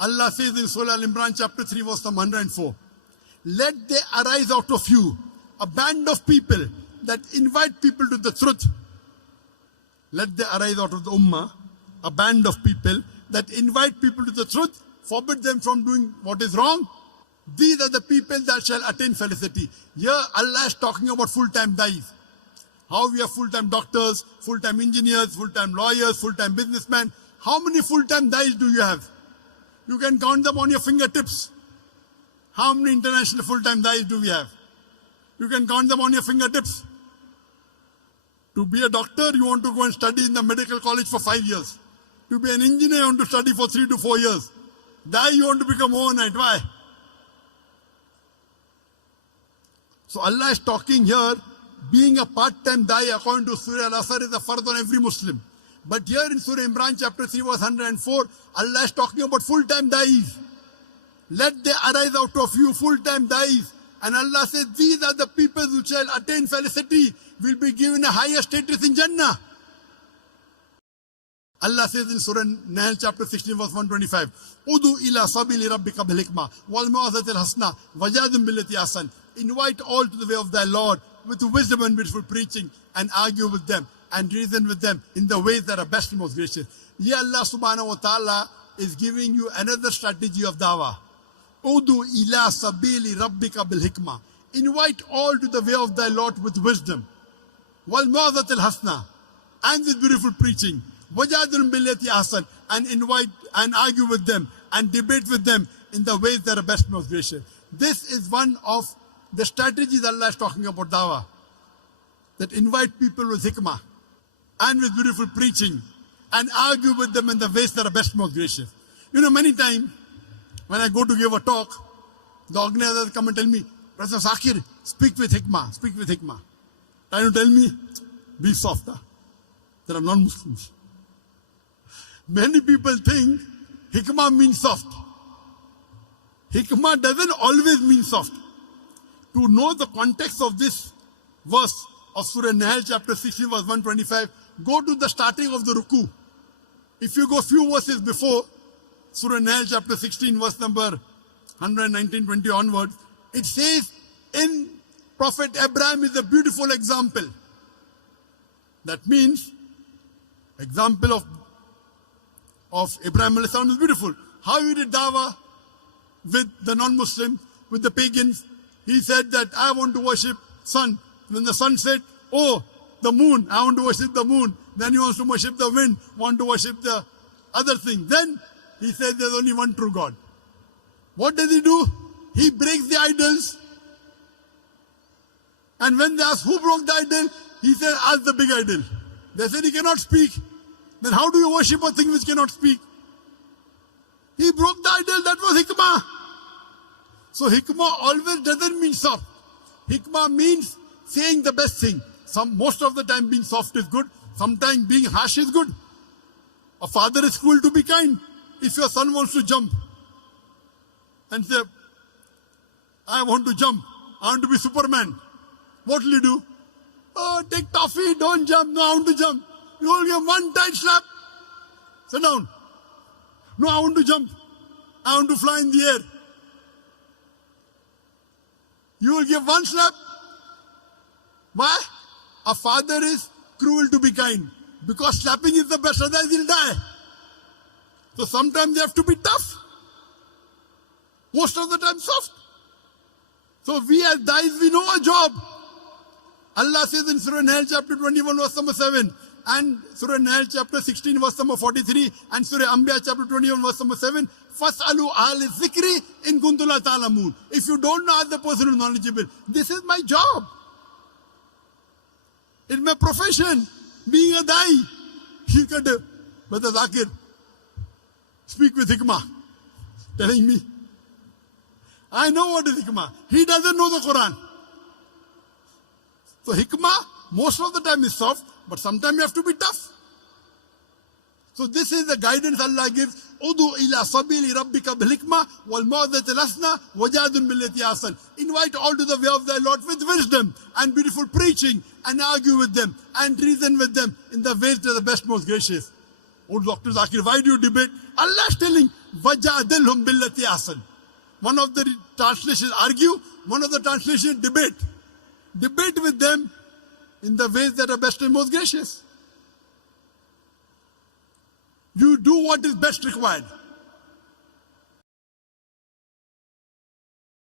Allah says in Surah Al-Imran chapter 3 verse number 104, let there arise out of you a band of people that invite people to the truth. Let there arise out of the ummah a band of people that invite people to the truth, forbid them from doing what is wrong. These are the people that shall attain felicity. Here Allah is talking about full-time dais. How we have full-time doctors, full-time engineers, full-time lawyers, full-time businessmen. How many full-time dais do you have? You can count them on your fingertips. How many international full-time dais do we have? You can count them on your fingertips. To be a doctor, you want to go and study in the medical college for 5 years. To be an engineer, you want to study for 3 to 4 years. Daai, you want to become overnight. Why? So Allah is talking here, being a part-time daai according to Surah Al-Asr is a fard on every Muslim. But here in Surah Imran chapter 3 verse 104, Allah is talking about full-time dais. Let there arise out of you full-time dais. And Allah says, these are the people who shall attain felicity, will be given a higher status in Jannah. Allah says in Surah Nahl chapter 16 verse 125, Udu ila sabili rabbika bil hikmah wal mau'izatil hasana wajadhum billati ahsan. Invite all to the way of thy Lord with wisdom and beautiful preaching, and argue with them and reason with them in the ways that are best and most gracious. Here Allah subhanahu wa ta'ala is giving you another strategy of dawah. Udu ila sabili rabbika bil hikmah. Invite all to the way of thy Lord with wisdom. Wal mau'izatil hasana, and with beautiful preaching. Wajadhum billati ahsan, and invite and argue with them and debate with them in the ways that are best and most gracious. This is one of the strategies Allah is talking about dawah. That invite people with hikmah and with beautiful preaching and argue with them in the ways that are best and most gracious. You know, many times when I go to give a talk, the organizers come and tell me, Professor Zakir, speak with hikmah, speak with hikmah. Trying to tell me, be softer. There are non-Muslims. Many people think hikmah means soft. Hikmah doesn't always mean soft. To know the context of this verse of Surah Nahl chapter 16 verse 125, go to the starting of the ruku. If you go few verses before, Surah Nahl chapter 16 verse number 119-20 onwards, it says, in Prophet Abraham is a beautiful example. That means, example of Abraham alayhi salam is beautiful. How he did dawah with the non-Muslims, with the pagans. He said that I want to worship sun. Then the sun said, oh, the moon, I want to worship the moon. Then he wants to worship the wind, want to worship the other thing. Then he said there's only one true God. What does he do? He breaks the idols. And when they ask who broke the idol, he said, ask the big idol. They said he cannot speak. Then how do you worship a thing which cannot speak? He broke the idol, that was hikmah. So hikmah always doesn't mean soft. Hikmah means saying the best thing. Most of the time being soft is good. Sometimes being harsh is good. A father is cruel to be kind. If your son wants to jump and say, I want to jump, I want to be Superman, what will you do? Oh, take toffee, don't jump. No, I want to jump. You will give one tight slap. Sit down. No, I want to jump. I want to fly in the air. You will give one slap. Why? A father is cruel to be kind. Because slapping is the best, otherwise he'll die. So sometimes they have to be tough. Most of the time soft. So we as dais, we know our job. Allah says in Surah Nahl chapter 21 verse number 7 and Surah Nahl chapter 16 verse number 43 and Surah Anbiya chapter 21 verse number 7, Fas'alu ahli zikri in kuntum la ta'lamun. If you don't know, ask the person who is knowledgeable. This is my job. It's my profession. Being a daai. He said, Brother Zakir, speak with hikmah. Telling me. I know what is hikmah. He doesn't know the Quran. So hikmah, most of the time is soft, but sometimes you have to be tough. So this is the guidance Allah gives. Udu ila sabili rabbika bil hikmah wal mau'izatil hasana wajadhum billati ahsan. Invite all to the way of thy Lord with wisdom and beautiful preaching, and argue with them and reason with them in the ways that are the best, most gracious. Oh, Dr. Zakir, why do you debate? Allah is telling, وَجَادِلْهُمْ بِالَّتِي أَحْسَنُ. One of the translations argue, one of the translations debate. Debate with them in the ways that are best and most gracious. You do what is best required.